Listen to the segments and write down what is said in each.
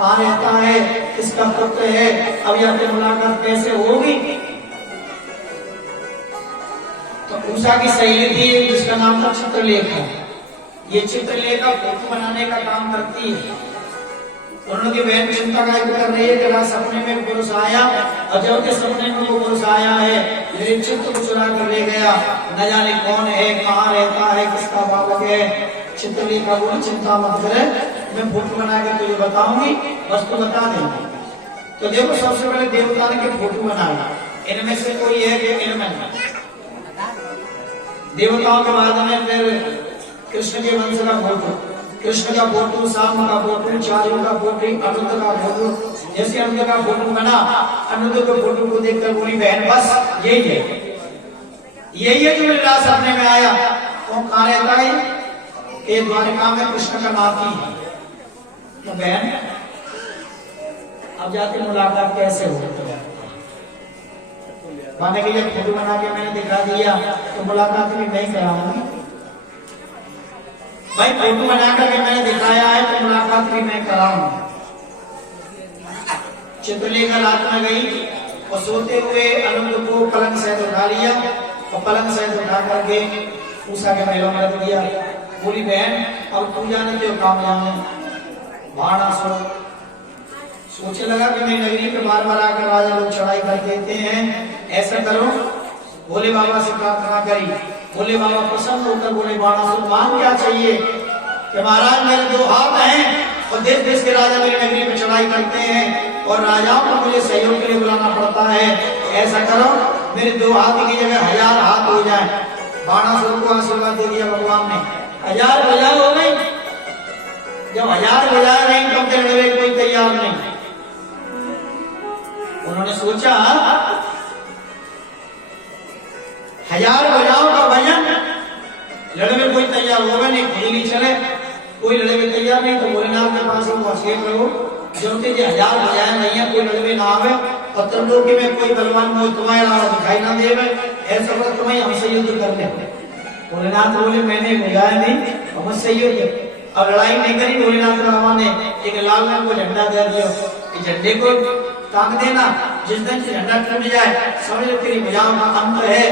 कहाँ रहता है, किसका पुत्र है, अब यहाँ पे मुलाकात कैसे होगी। तो उषा की सहेली थी जिसका नाम था चित्रलेखा। ये चित्रलेखा फोटो बनाने का काम करती है। उन्होंने बहन चिंता का कर रही है कि रात सपने में पुरुष आया और जब के सपने में वो पुरुष आया है मेरे चित्र को चुरा कर ले गया, न जाने कौन है, कहाँ रहता है, किसका बालक है। चित्रलेखा बोली चिंता मत करे, मैं फोटो बना के तुझे बताऊंगी, बस तू बता देंगे। तो देखो सबसे पहले देवता ने के फोटो बनाया, इनमें से कोई है कि इनमें देवताओं के बाद में फिर कृष्ण के वंश का फोटो, कृष्ण का फोटो, शाम का फोटो, चारू का फोटो, अनिरुद्ध का फोटो। जैसे अनिरुद्ध का फोटो बना, अनिरुद्ध के फोटो को देखकर बोली बहन बस यही है जो मेरे रात सपने में आया। कौन कहाँ रहता है, ये द्वारिका में कृष्ण का नाती है। तो बहन अब जाके मुलाकात कैसे हो, माने के लिए फोटो बना के मैंने दिखा दिया तो मुलाकात भी नहीं कराऊंगी भाई, फोटो बना करके मैंने दिखाया है तो मुलाकात भी मैं कराऊंगी। चित्रलेखा रात में गई और सोते हुए अनिरुद्ध को पलंग से उठा लिया और पलंग से उठा करके उषा के महलों में रख दिया। बोली बहन अब तू जाने क्यों काम जाने। बाणासुर सोचे लगा कि मेरी नगरी पे बार बार आकर राजा लोग चढ़ाई कर देते हैं, ऐसा करो भोले बाबा से प्रार्थना करी। भोले बाबा प्रसन्न होकर बोले बाणासुर मांग क्या चाहिए कि महाराज मेरे दो हाथ हैं और देश देश के राजा मेरी नगरी में चढ़ाई करते हैं और राजाओं को मुझे सहयोग के लिए बुलाना पड़ता है, ऐसा करो मेरे दो हाथ की जगह 1000 हाथ हो जाए। बाणासुर को आशीर्वाद दे दिया भगवान ने, 1000 बजा हो गई। जब 1000 बजा नहीं तब तो लड़ने कोई तैयार नहीं। उन्होंने सोचा 1000 बजाओ का भजन, लड़ने में कोई तैयार होगा नहीं, खुद नहीं चले, कोई लड़ने में तैयार नहीं। तो भोलेनाथ के पास वसीयत रहो जब तक 1000 बजाया नहीं है कोई लड़ने ना आवे और त्रिलोकी में कोई बलवान मोह तुम्हारे अलावा दिखाई ना देवे, ऐसा कर तुम्हें हमसे युद्ध कर ले। भोलेनाथ बोले मैंने बजाया नहीं, हमसे युद्ध। अब लड़ाई नहीं करी, भोलेनाथ बाबा ने एक लाल रंग को झंडा दे दिया, झंडे को टांग देना, जिस दिन से झंडा टूट जाए समझ लो तेरी बजाओ का अंत है।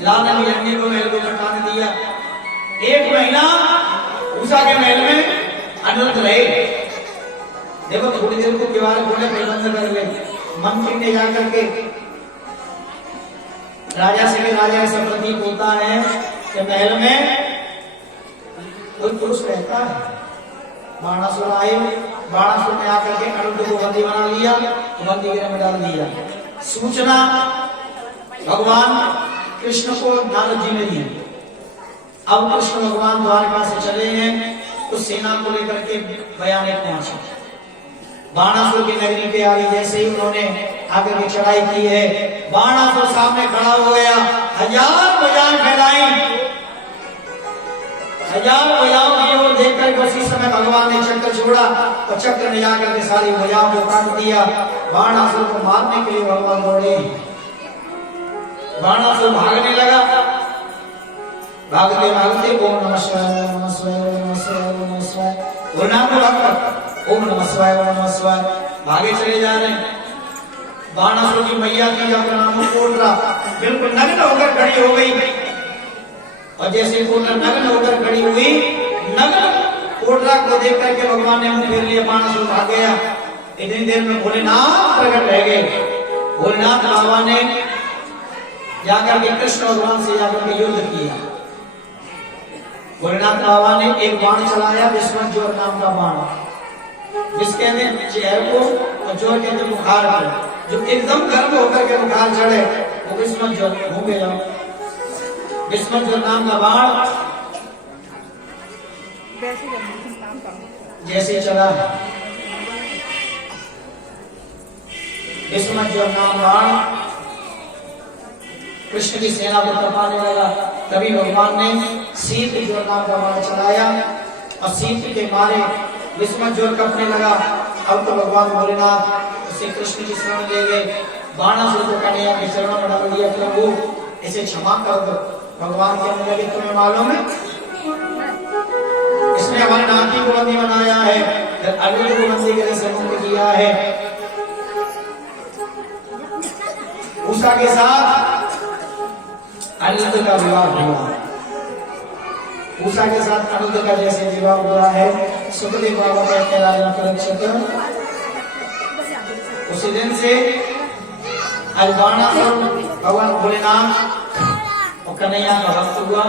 लाल रंग झंडे को महल को टांग दिया। एक महीना उषा के महल में अनिरुद्ध रहे। देखो थोड़ी देर को दीवार खोले बंद कर ले। मंत्री ने जाकर के राजा से राजा ऐसा प्रतीक होता है कि महल में कोई पुरुष रहता है। बाणासुर आए, बाणासुर ने आकर के अनिरुद्ध को बंदी बना लिया, बंदी गृह में डाल दिया। सूचना भगवान कृष्ण को नारद जी ने दी। अब कृष्ण भगवान द्वारका से चले हैं तो सेना को लेकर के बयाने पहुंचे। बाणासुर की नगरी पे आगे जैसे ही उन्होंने आगे की चढ़ाई की है, बाणासुर सामने खड़ा हो गया, 1000 भुजाएं फैलाई, 1000 भुजाओं की ओर देख कर उसी समय भगवान ने चक्र छोड़ा और चक्र ने जाकर के सारी भुजाओं को काट दिया। बाणासुर को मारने के लिए भगवान दौड़े। बाणासुर भागने लगा, भागते भागते ओम नमः शिवाय ओम नमः शिवाय ओम नमः शिवाय ओम नमः शिवाय बोलना को भागकर ओम नमः शिवाय ओम नमः शिवाय भागे चले जा रहे। बाणासुर की मैया की अपना नाम कोटरा बिल्कुल नग्न होकर खड़ी हो गई और जैसे कोटरा नग्न होकर खड़ी हुई, नग्न कोटरा को देख करके भगवान ने मुंह फेर लिया, बाणासुर भाग गया। इतनी देर में भोलेनाथ प्रकट रह गए। भोलेनाथ बाबा ने जाकर के कृष्ण भगवान से जाकर के युद्ध किया। भोलेनाथ बाबा ने एक बाण चलाया, विस्मज्वर नाम का बाण, जिसके में चेहरे को और जोर के अंदर बुखार को, जो एकदम गर्म होकर के बुखार चढ़े वो विस्मज्वर हो गया। विस्मज्वर नाम का बाण जैसे चला, विस्मज्वर नाम बाण कृष्ण की सेना को तपाने लगा। तभी भगवान ने शीत ज्वर नाम का बाण चलाया और शीत के मारे विस्मज्वर कपने लगा। अब तो भगवान भोलेनाथ उसे कृष्ण की शरण ले गए। बाणासुर को कन्हैया के चरणों में डाल दिया, प्रभु इसे क्षमा कर दो। भगवान कहने लगे तुम्हें मालूम है इसने हमारे नाती को बंदी बनाया है, अनिरुद्ध को मंदिर के लिए सम्मुख किया है। उषा के साथ अनिरुद्ध का विवाह हुआ। उषा के साथ अनिरुद्ध का जैसे विवाह हुआ है, सुखदेव बाबा कहते हैं राजा परीक्षित, उसी दिन से अल्बाना भगवान भोलेनाथ और कन्हैया का भक्त हुआ।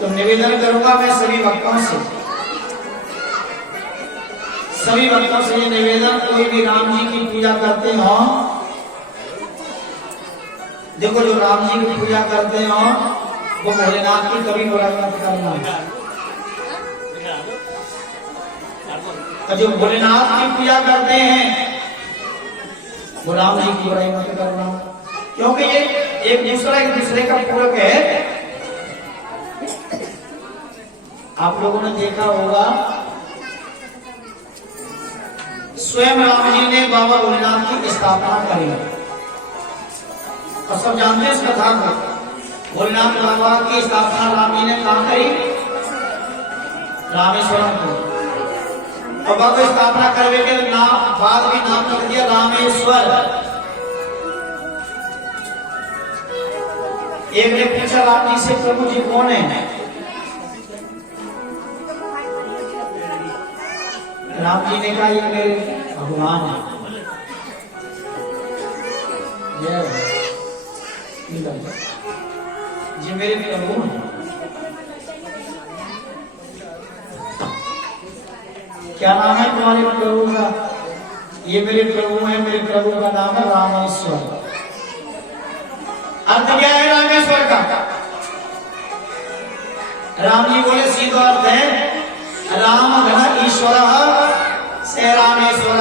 तो निवेदन करूंगा मैं सभी भक्तों से ये निवेदन, कोई भी राम जी की पूजा करते हो, देखो जो राम जी की पूजा करते हो वो भोलेनाथ की कभी बुराई मत करना, और जो भोलेनाथ की पूजा करते हैं वो राम जी की बुराई मत करना, क्योंकि ये एक दूसरे का पूरक है। आप लोगों ने देखा होगा स्वयं राम जी ने बाबा भोलेनाथ की स्थापना करी, और सब जानते हैं इस कथा को। भोलेनाथ बाबा की स्थापना राम जी ने कहां करी? रामेश्वरम को। और बाबा स्थापना करने के बाद भी नाम रख दिया रामेश्वर। एक ने पूछा राम जी से, प्रभु जी कौन है? राम जी ने कहा ये मेरे भगवान है। ये मेरे प्रभु हैं। क्या नाम है तुम्हारे प्रभु का? ये मेरे प्रभु है, मेरे प्रभु का नाम है रामेश्वर। अर्थ क्या है रामेश्वर का? राम जी बोले सीधा अर्थ है राम घन ईश्वर से रामेश्वर।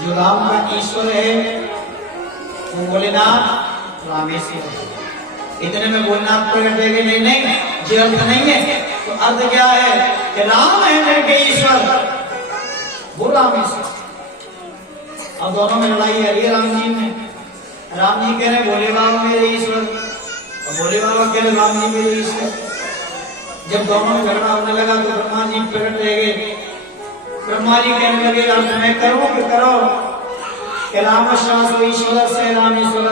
जो राम का ईश्वर है वो भोलेनाथ रामेश्वर। इतने में भोलेनाथ प्रकट है कि नहीं, जो अर्थ नहीं है। तो अर्थ क्या है कि राम है मेरे ईश्वर, वो रामेश्वर। अब दोनों में लड़ाई है ये राम जी में। राम जी कह रहे भोले बाबा मेरे ईश्वर, और भोले बाबा कह रहे राम जी मेरे ईश्वर। जब दोनों में झगड़ा होने लगा तो ब्रह्मा जी प्रकट रह गए। ब्रह्मा जी कहने लगे अर्थ मैं करूं कि करो कि राम शास्त्र ईश्वर से रामेश्वर।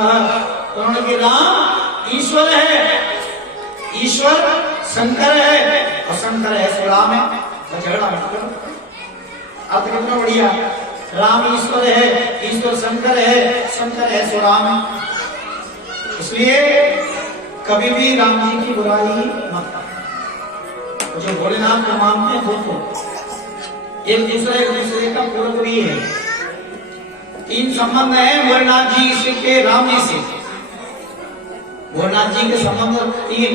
तो उन्होंने कहा राम ईश्वर है, ईश्वर शंकर है, और शंकर है सो राम है। तो झगड़ा मत करो। अर्थ कितना बढ़िया, राम ईश्वर है, ईश्वर शंकर है, शंकर है सो राम है। इसलिए कभी भी राम जी की बुराई मत। जो भोलेनाथ को मानते हैं वो तो एक दूसरे का पूरक भी है। तीन संबंध है भोलेनाथ जी के राम जी से। भोलेनाथ जी के संबंध तीन,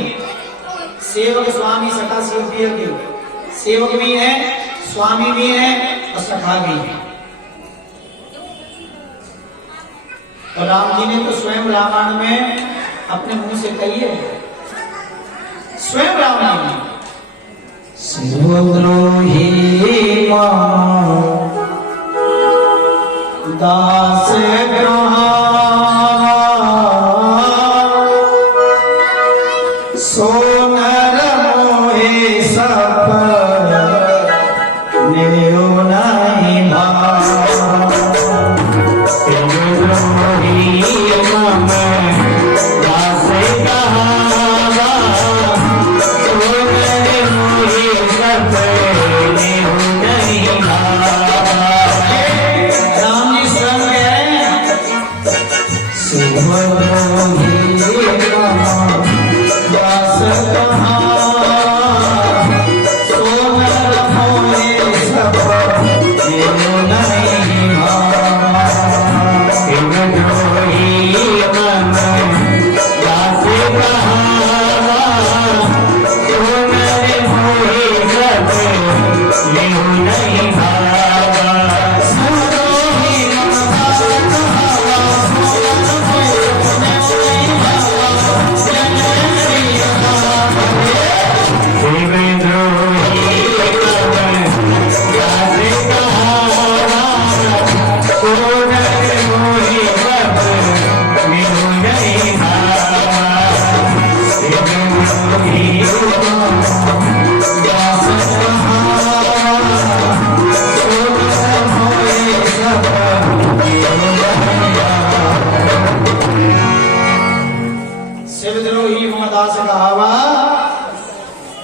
सेवक स्वामी सखा शिवप्रिय के। सेवक भी है, स्वामी भी है, और सखा भी है। और राम जी ने तो स्वयं रामायण में अपने मुंह से कही है, स्वयं राम जी ने शिवद्रोही दास सोनर मोहे सप नेओ नहीं राम जी स्वयं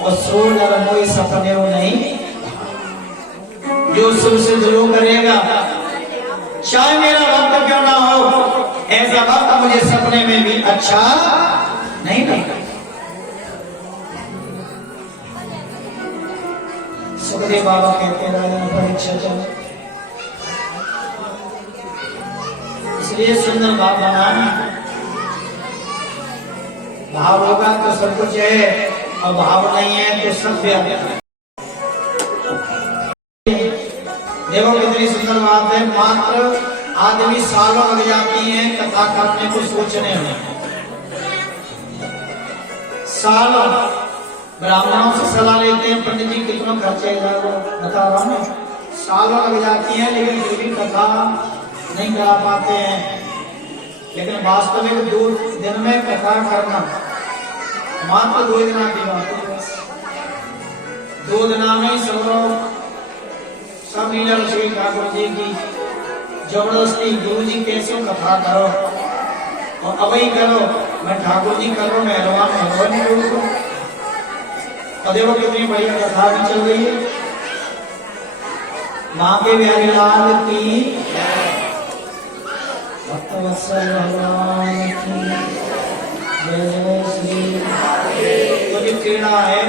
और सो नर मोई सपने हो नहीं। जो शिव से ध्रुव करेगा, चाहे मेरा भक्त क्यों ना हो, ऐसा भक्त मुझे सपने में भी अच्छा नहीं लगता। सुखदेव बाबा कहते हैं परीक्षा चल, इसलिए सुंदर भाव बनाना। भाव होगा तो सब कुछ है, और भाव नहीं है तो सब व्यर्थ है। देखो कितनी सुंदर बात है। मात्र आदमी सालों लग जाती हैं कथा करने को, सोचने में सालों। ब्राह्मणों से सलाह लेते हैं, पंडित जी कितना खर्चे बता रहा हूँ, सालों लग जाती हैं, लेकिन फिर भी कथा नहीं करा पाते हैं। लेकिन वास्तविक 2 दिन में कथा करना मात्र 2 दिन की बात है। 2 दिन में सब लीला रचई ठाकुर जी की जबरदस्ती गुरु जी कैसे कथा करो, और अवई करो, मैं ठाकुर जी करो, मेहरबान और देखो कितनी बढ़िया कथा भी चल रही है। माँ के बिहारी लाल की, भक्तवत्सल भगवान की जय श्री। तो जो कीड़ा है,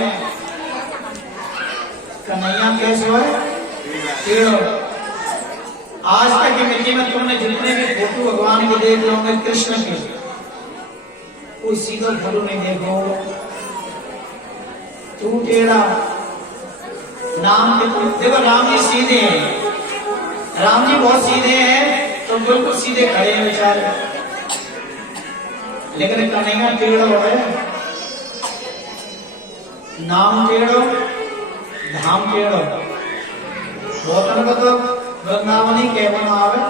कन्हैया कैसे है कीड़ो। आज तक की मिट्टी में तुमने जितने भी फोटो भगवान के देख लोगे कृष्ण के, कोई सीधा फोटो नहीं देखो। तू टेढ़ा नाम के, देखो राम जी सीधे हैं, राम जी बहुत सीधे हैं, तो बिल्कुल सीधे खड़े हैं बेचारे। लेकिन कन्हैया टेढ़ो है, नाम टेढ़ो, धाम टेढ़ो। बहुत मतलब वृंदावनी केवन आवे,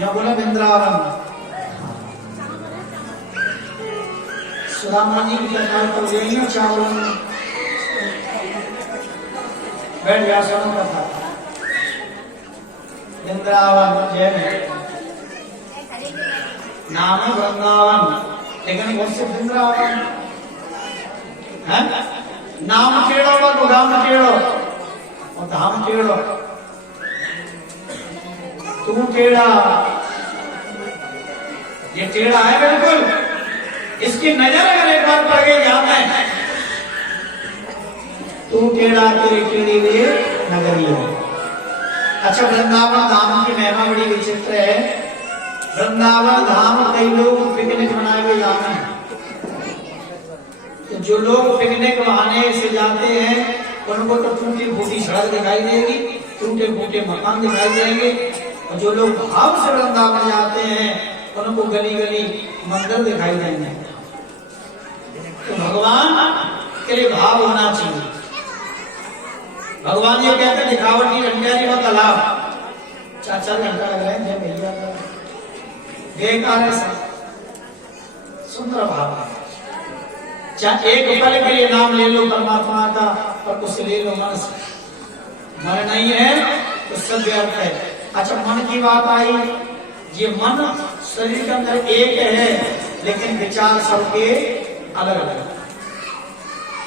या बोले वृंदावन। सुदामा जी की कथा तो यही ना, चावल बैठ गया सुनो कथा। वृंदावन जय नाम है वृंदावन, लेकिन बहुत से वृंदावन है। नाम टेढ़ो तो धाम टेढ़ो, और धाम टेढ़ो। तू टेढ़ा, ये टेढ़ा है बिल्कुल। इसकी नजर अगर एक बार पड़ गई जाता है, तू टेढ़ा तेरी टेढ़ी हुई नगरी है। अच्छा, वृंदावन धाम की महिमा बड़ी विचित्र है। वृंदावन धाम कई लोग पिकनिक मनाए हुए जाते हैं, तो जो लोग पिकनिक बहाने से जाते हैं उनको तो टूटी फूटी सड़क दिखाई देगी, टूटे फूटे मकान दिखाई देंगे। और जो लोग भाव से वृंदावन जाते हैं उनको गली गली मंदिर दिखाई देंगे। तो भगवान के लिए भाव होना चाहिए। भगवान ये कहते हैं दिखावटी घंटिया नहीं मत अलाव, 4-4 घंटा लग रहे हैं भैया, बेकार है सब। सुंदर भाव, चाहे एक पल के लिए नाम ले लो परमात्मा का, पर उसे ले लो मन से। मन नहीं है तो सब व्यर्थ है। अच्छा, मन की बात आई, ये मन शरीर के अंदर एक है, लेकिन विचार सबके अलग अलग।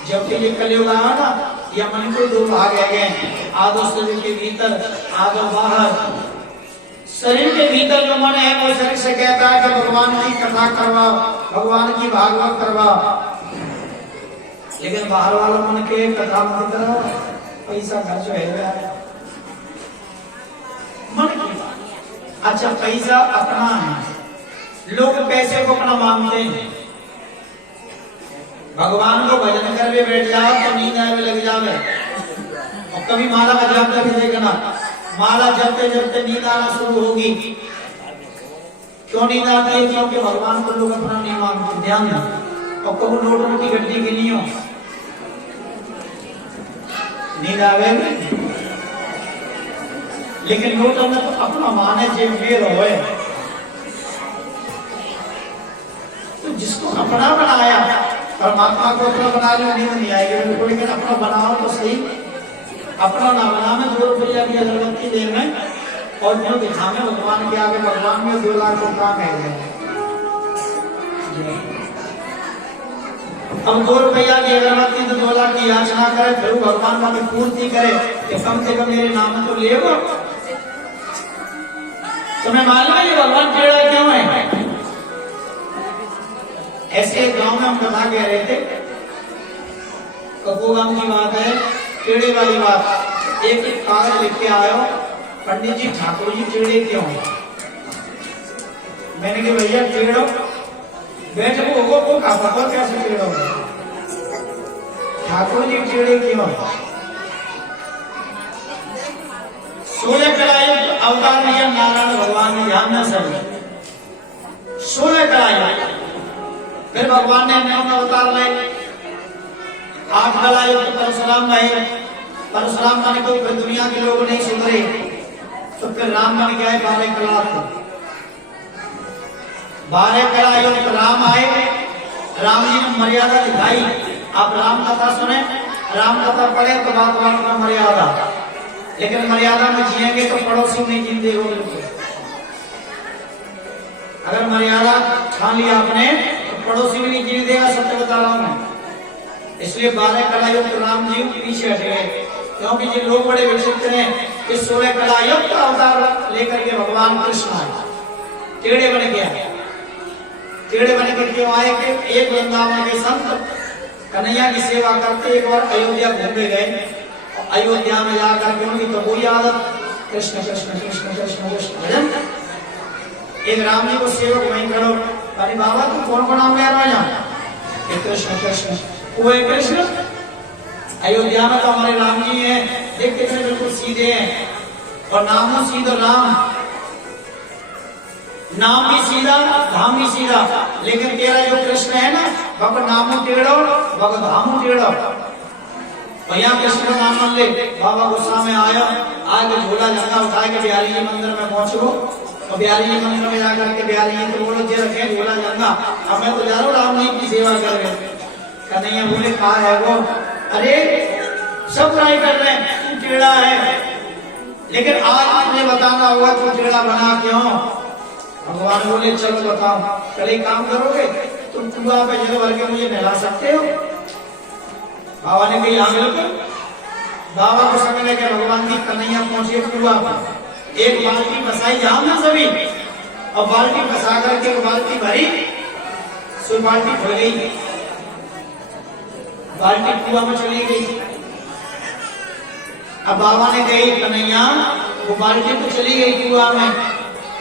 जबकि ये कलयुग आया ना, या मन को 2 भाग गए, आधो शरीर के भीतर, आधो बाहर। शरीर के भीतर जो मन है वो शरीर से कहता है कि भगवान की कथा करवा, भगवान की भागवत करवा, लेकिन बाहर वाला मन के कथा मत करो, पैसा खर्च होगा मन की। अच्छा, पैसा अपना है, लोग पैसे को अपना मानते हैं। भगवान को भजन करके बैठ जाओ तो नींद आने लग जावे, और कभी माला का जाप करके देखना, माला जपते जपते नींद आना शुरू होगी। क्यों नींद आती है? क्योंकि भगवान को लोग अपना नहीं मानते। ध्यान दें, और कब नोटों की गड्डी गिनी हो, नींद आवेगी। लेकिन नोटों में तो अपना माने जेब में रोए। तो जिसको अपना बनाया, परमात्मा को अपना बना लो, नींद नहीं आएगी बिल्कुल। लेकिन अपना बनाओ तो सही, अपना ना बना में 2 रुपया की अगरबत्ती दे में, और जो दिखावे भगवान के आगे, भगवान में 2 लाख को काम है। अब 2 रुपया की अगरबत्ती याचना करे, फिर वो भगवान का पूर्ति करे कि कम से कम मेरे नाम तो ले वो। तुम्हें मालूम है ये भगवान टेढ़ा क्यों है? ऐसे गांव में हम कथा कह रहे थे, कपू गांव की बात है, टेढ़े वाली बात। एक कागज लिख के आयो, पंडित जी ठाकुर जी टेढ़े क्यों है? मैंने कहा भैया टेढ़ो बैठ वो का पता कैसे टेढ़ो ठाकुर जी टेढ़े क्यों है? 16 कलायुग अवतार लिया नारायण भगवान ने, ध्यान न सके 16 कलायुग। फिर भगवान ने 9 अवतार लाए, 8 कलायुग परशुराम लाए। परशुराम माने को फिर दुनिया के लोग नहीं सुधरे, तो फिर राम बन गया 12 कलायुग। 12 कलायुग राम आए, राम जी ने मर्यादा दिखाई। आप राम कथा सुने, राम कथा पढ़े तो बात बात में मर्यादा, लेकिन मर्यादा में जिएंगे तो पड़ोसी नहीं जीते हो। अगर मर्यादा ठान लिया आपने तो पड़ोसी भी नहीं जीने देगा, सत्य बता रहा हूं मैं। इसलिए 12 कलायुग राम जी पीछे हट गए, क्योंकि ये लोग बड़े विचित्र हैं। इस 16 कलायुग का अवतार लेकर के भगवान कृष्ण आए, टेढ़े बन गया। टेढ़े बन के क्यों आए कि एक वृंदावन के संत कन्हैया की सेवा करते एक बार अयोध्या घूमने गए। अयोध्या में जाकर के उनकी तो वही आदत, कृष्ण कृष्ण कृष्ण कृष्ण कृष्ण भजन। एक राम जी को सेवक वहीं करो, अरे बाबा तू कौन कौन नाम ले रहा है? कृष्ण कृष्ण, वो है कृष्ण। अयोध्या में तो हमारे राम जी हैं, देख कितने बिल्कुल सीधे हैं, और नामों सीधो राम, नाम भी सीधा धाम भी सीधा। लेकिन तेरा जो कृष्ण है ना, भगवान नामों टेढ़ो भगवान धामों टेढ़ो। भैया कृष्ण का नाम मान ले, बाबा गुस्सा में आया, आज झोला झंडा उठा के बिहारी जी मंदिर में पहुंचो, और बिहारी जी मंदिर में जाकर के बिहारी जी तो बोलो जे रखे झोला झंडा, अब मैं तो जा रहा हूँ राम जी की सेवा कर रहे। कन्हैया बोले कहा है वो? अरे सब ट्राई कर रहे हैं, तू टेढ़ा है, लेकिन आज मुझे बताना होगा तू टेढ़ा बना क्यों। भगवान बोले चलो बताओ। कल एक काम करोगे, तुम कुआं पे जल भर के मुझे नहला सकते हो? बाबा ने कही हाँ बिल्कुल। बाबा को समझ लगे भगवान की, कन्हैया पहुंचे कुआं पर, एक बाल्टी फंसाई जाम ना सभी, और बाल्टी फंसा करके बाल्टी भरी, सो बाल्टी भर गई, बाल्टी कुआं में चली गई। अब बाबा ने कही कन्हैया वो बाल्टी तो चली गई कुआं में,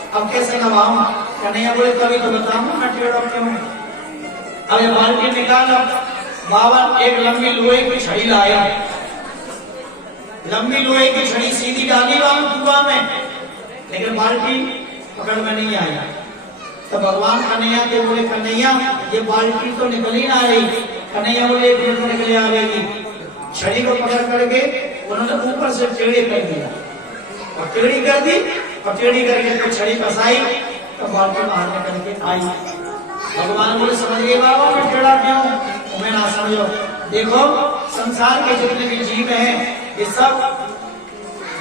अब कैसे नवाऊं? कन्हैया बोले तभी तो बताऊंगा मैं टेढ़ा क्यों। अब ये बाल्टी निकाला, बाबा एक लंबी लोहे की छड़ी लाया, लंबी लोहे की छड़ी सीधी डाली वहां कुआं में, लेकिन बाल्टी पकड़ में नहीं आया। तो भगवान कन्हैया के बोले कन्हैया ये बाल्टी तो निकल ही ना रही। कन्हैया बोले एक मिनट में निकले आ गई। छड़ी को पकड़ करके उन्होंने ऊपर से टेढ़ी कर दिया, और टेढ़ी कर दी, और टेढ़ी करके छड़ी फंसाई, तो बाल्टी बाहर निकल के आई। भगवान बोले समझ गए बाबा मैं टेढ़ा क्यों? तुम्हें ना समझो, देखो संसार के जितने भी जीव हैं ये सब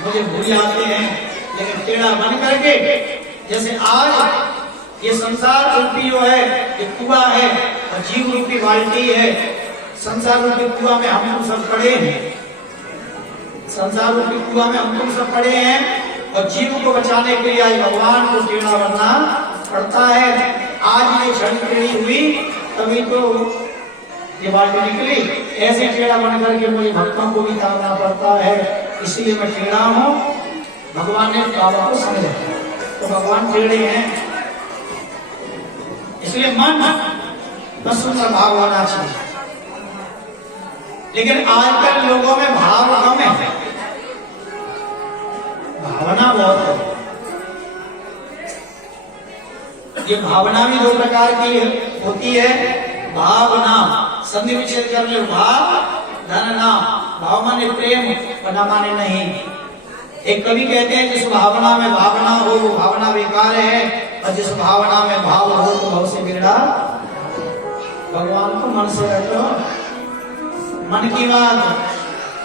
मुझे भूल जाते हैं, लेकिन टेढ़ा बन करके, जैसे आज ये संसार रूपी जो है ये कुआं है, और जीव रूपी बाल्टी है। संसार रूपी कुआं में हम लोग सब पड़े हैं, संसार रूपी कुआं में हम लोग सब पड़े हैं, और जीव को बचाने के लिए आज भगवान को टेढ़ा बनना पड़ता है। आज ये छड़ी टेढ़ी हुई तभी तो ये बाल्टी निकली, ऐसे टेढ़ा बन करके मुझे भक्तों को भी तारना पड़ता है, इसलिए मैं टेढ़ा हूं। भगवान ने बाबा को समझा, तो भगवान टेढ़े हैं, इसलिए मन बस सुंदर भाव होना चाहिए। लेकिन आजकल लोगों में भाव कम है, भावना बहुत है। ये भावना भी 2 प्रकार की होती है, भावना संधि विच्छेद कर ले, भाव धन ना, भाव माने प्रेम और ना माने नहीं। एक कवि कहते हैं जिस भावना में भावना हो वो भावना बेकार है, और जिस भावना में भाव हो तो भाव से बेड़ा। भगवान को मन से रखो, मन की बात।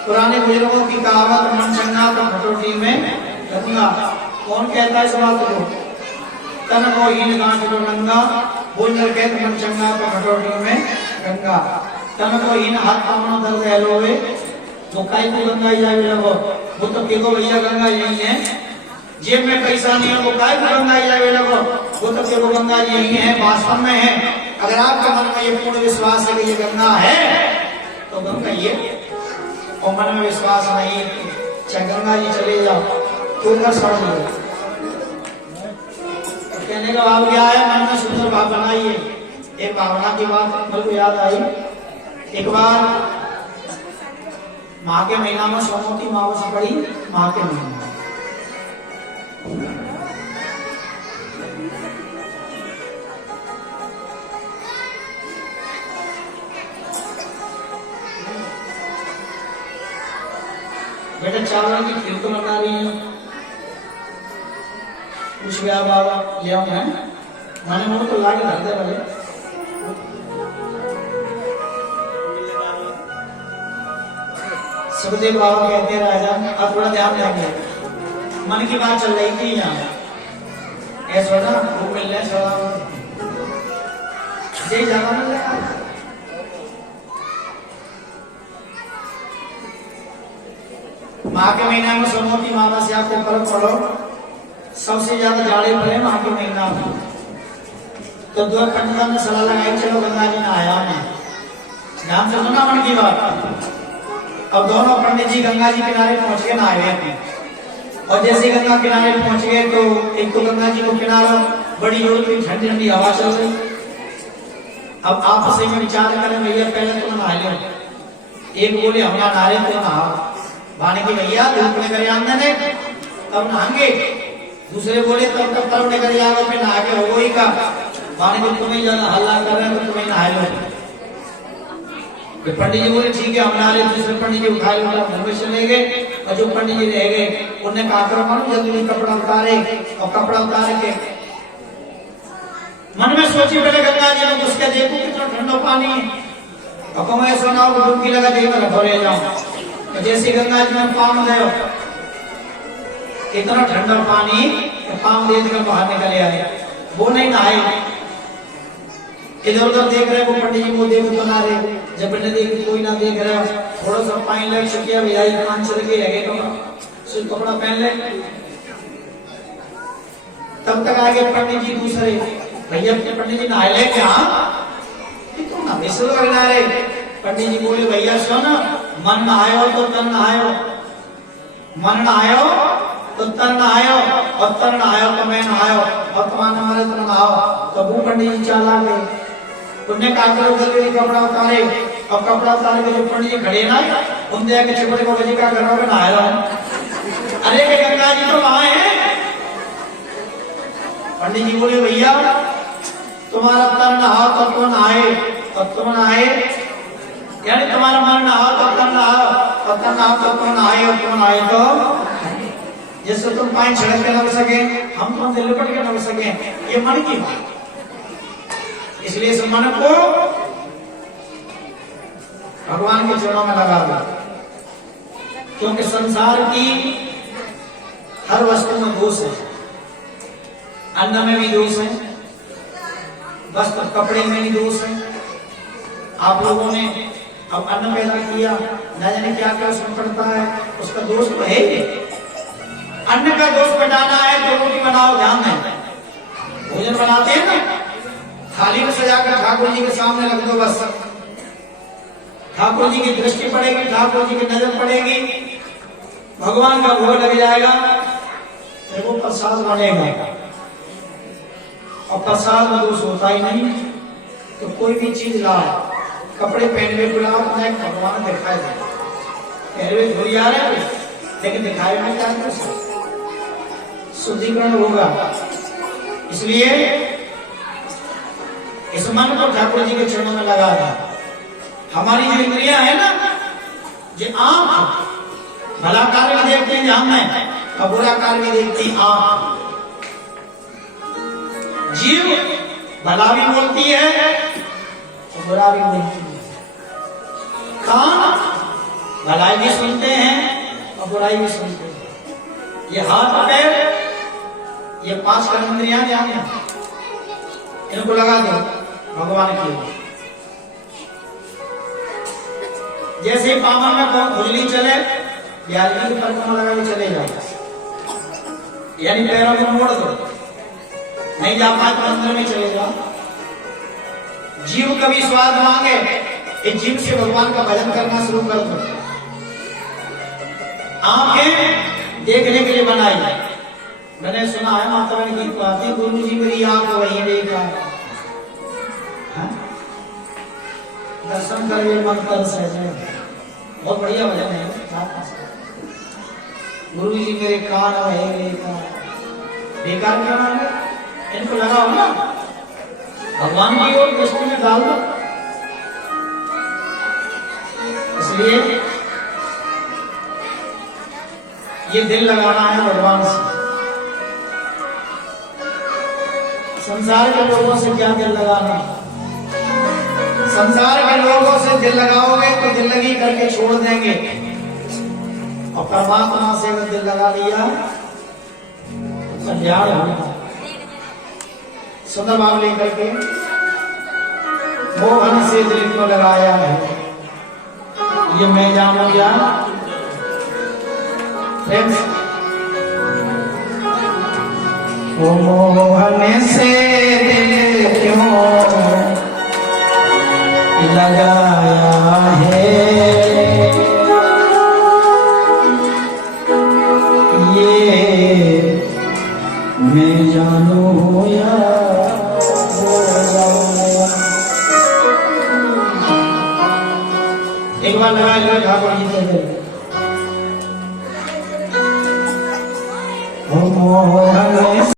पुराने बुजुर्गों की कहावत, मन चंगा तो खटोटी में रखना। कौन कहता है इस बात को? तन को हीन गांठ लो नंगा, बोल कर कहते मन चंगा तो खटोटी में गंगा। तम को इन हाथ पावनो दर्द है लोवे वो काई को गंगा ही जावे लगो वो तो केगो भैया गंगा यही है जेब में पैसा नहीं है वो काई को गंगा ही जावे लगो वो तो केगो गंगा यही है वास्तव में है। अगर आपके मन में ये पूर्ण विश्वास है कि ये गंगा है तो गंगा ये और मन में विश्वास नहीं चाहे गंगा जी चले जाओ तो घर सड़ जाओ। कहने का भाव क्या है मन में सुंदर भाव बनाइए। एक भावना की बात मेरे को याद आई। एक बार माँ के महीना में सोमवती अमावस्या पड़ी माँ के महीने में बेटा चावल की खीर तो बना रही है कुछ भी आप ले आओ है मैंने मुझे तो लाके रख दे वाले सुखदेव बाबा कहते हैं राजा आप थोड़ा ध्यान देंगे मन की बात चल रही थी यहाँ ऐसा ना वो मिल रहा है जाना मिल रहा है। माँ के महीना में सोमवती अमावस्या को पर्व पढ़ो सबसे ज्यादा जाड़े पड़े माँ के महीना में तो दो पंडितों ने सलाह लगाई चलो गंगा जी नहाया मैं ध्यान से सुना मन की बात। अब दोनों पंडित जी गंगा जी किनारे पहुंच के नहाए थे और जैसे गंगा किनारे पहुंच गए तो एक तो गंगा जी को किनारा बड़ी जोर की ठंडी ठंडी हवा चल रही। अब आपस में विचार करें भैया पहले तो नहा लो एक बोले हम नहा रहे तो नहा बाने की भैया धूप लेकर आंदे ने तब नहाएंगे दूसरे बोले तब तक पर्व लेकर आओ फिर नहा के हो ही का बाने को तुम्हें ज्यादा हल्ला कर रहे हैं तो तुम्हें नहा लो। पंडित जी बोले ठीक है हम नहा ले दूसरे पंडित जी उठा लो घर में चले गए और जो पंडित जी रह गए उन्होंने कहा करो मानो जल्दी कपड़ा उतारे और कपड़ा उतार के मन में सोची पहले गंगा जी में घुस के देखो कितना ठंडा पानी और कम ऐसा ना हो डुबकी लगा दे मैं भरे जाऊं जैसे गंगा जी में पाम गए इतना ठंडा पानी पाम दे कर बाहर निकले आए वो नहीं नहाए इधर उधर देख रहे वो पंडित जी को देख बना रहे जब पंडित देख कोई ना देख रहा थोड़ा सा पानी लग चुकिया भैया कान चल के है कपड़ा पहन ले तब तक आगे पंडित जी दूसरे भैया पंडित जी नहा ले क्या तुम ना मिस लगना रे पंडित जी बोले भैया सुन मन नहायो तो तन नहायो मन नहायो तो तन नहायो और तन नहायो तो मैं नहायो और तुम्हारे हमारे तो नहाओ तो वो पंडित जी चाला गए उन्हें कहा करो जल्दी कपड़ा उतारे और कपड़ा उतार के जो पंडित जी खड़े ना उन दे के चिपटे को बजी का घरों में नहाया अरे के गंगा जी तो वहां है। पंडित जी बोले भैया तुम्हारा तन नहाओ तो तुम नहाए और तुम नहाए यानी तुम्हारा मन नहाओ तो तन नहाओ और तन नहाओ तो तुम नहाए और तुम नहाए तो जैसे तुम पानी छिड़क के लग सके हम तुम दिल लिपट के लग सके ये मन की बात इसलिए इस मन को भगवान के चरणों में लगा दो क्योंकि संसार की हर वस्तु में दोष है अन्न में भी दोष है वस्त्र कपड़े में भी दोष है। आप लोगों ने अब अन्न पैदा किया न जाने क्या क्या उसमें पड़ता है उसका दोष तो है ही। अन्न का दोष मिटाना है तो रोटी बनाओ ध्यान दें भोजन बनाते हैं ना थाली में सजाकर ठाकुर जी के सामने रख दो बस ठाकुर जी की दृष्टि पड़ेगी ठाकुर जी की नजर पड़ेगी भगवान का भोग लग जाएगा फिर वो प्रसाद बनेगा और प्रसाद में दोष होता ही नहीं। तो कोई भी चीज लाओ कपड़े पहनवे बुलाओ तो भगवान दिखाई दे पहले थोड़ी आ रहे लेकिन दिखाई में क्या शुद्धिकरण होगा। इसलिए इस मन को ठाकुर जी के चरणों में लगा दें। हमारी जो इंद्रियां है ना जो आंख भला कार्य भी देखते हैं ध्यान में और बुरा कार्य भी देखती आंख जीव भला भी बोलती है और बुरा भी बोलती है कान भलाई भी सुनते हैं और बुराई भी सुनते हैं ये हाथ पैर ये 5 कर्मेंद्रियां ध्यान में इनको लगा दो भगवान की जैसे ही पावन में खुजली चले बिहारी की परिक्रमा लगा के चले जाओ, यानी पैरों को मोड़ दो, नहीं जा पाए तो मंदिर में चले जाओ। जीव कभी स्वाद मांगे, इस जीव से भगवान का भजन करना शुरू कर दो। आंखें देखने के लिए बनाई, मैंने सुना है माता रानी गीत गाती, गुरु जी मेरी आंख वही देखा, दर्शन करे मन कर सहजे, बहुत बढ़िया भजन है। गुरु जी मेरे कान वही देखा, बेकार क्या मांगे, इनको लगाओ ना भगवान की ओर दृष्टि में डाल दो। इसलिए ये दिल लगाना है भगवान से। संसार के लोगों से क्या दिल लगाना, संसार के लोगों से दिल लगाओगे तो दिल लगी करके छोड़ देंगे, और परमात्मा से अगर दिल लगा लिया तो कल्याण होगा। सुंदर भाव लेकर के मोहन से दिल को लगाया है, ये मैं जानू या फ्रेंड्स। ओ मोहन से दिल क्यों लगाया है, ये मैं जानू या एक बार लगा लो ठाकुर जी से। ओ मोहन